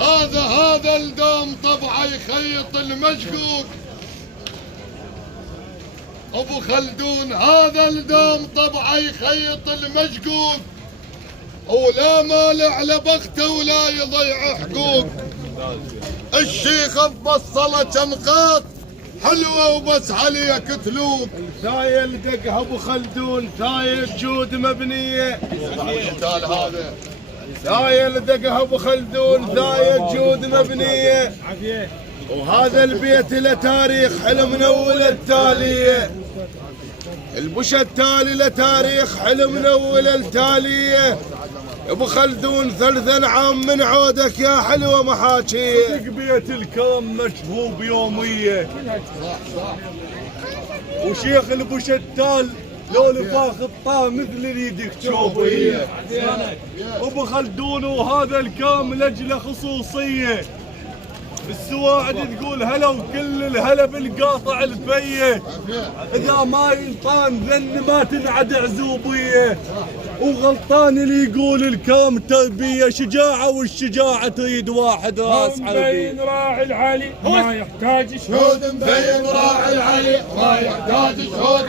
هذا الدوم طبعه يخيط المشقوق. ابو خلدون هذا الدوم طبعه يخيط المشقوق، ولا مال على بخته ولا يضيع حقوق. الشيخ بصله كم قاط حلوه وبس عليه كتلوق. ثايل دقها ابو خلدون ثايل جود مبنيه. هذا ثايل دقها ابو خلدون ثايل جود مبنيه. وهذا البيت له تاريخ حلم من اول التاليه. البش التالي له تاريخ حلم من اول التاليه. ابو خلدون 3 عام من عودك يا حلوه محاكيه. بيت الكرم مشهوب يوميه. وشيخ البش التال لو لفاخ الطا مثل يدك شوبيه. ابو خلدون وهذا الكرم لاجله خصوصيه. السواعد تقول هلا وكل الهلا بالقاطع الفيه. اذا ما ينطان ذن ما تنعد عزوبيه. وغلطان اللي يقول الكرم تربيه شجاعه، والشجاعه تريد واحد راس حربيه. مبين راعي العلي ما يحتاج شهود، مبين راعي العلي ما يحتاج شهود.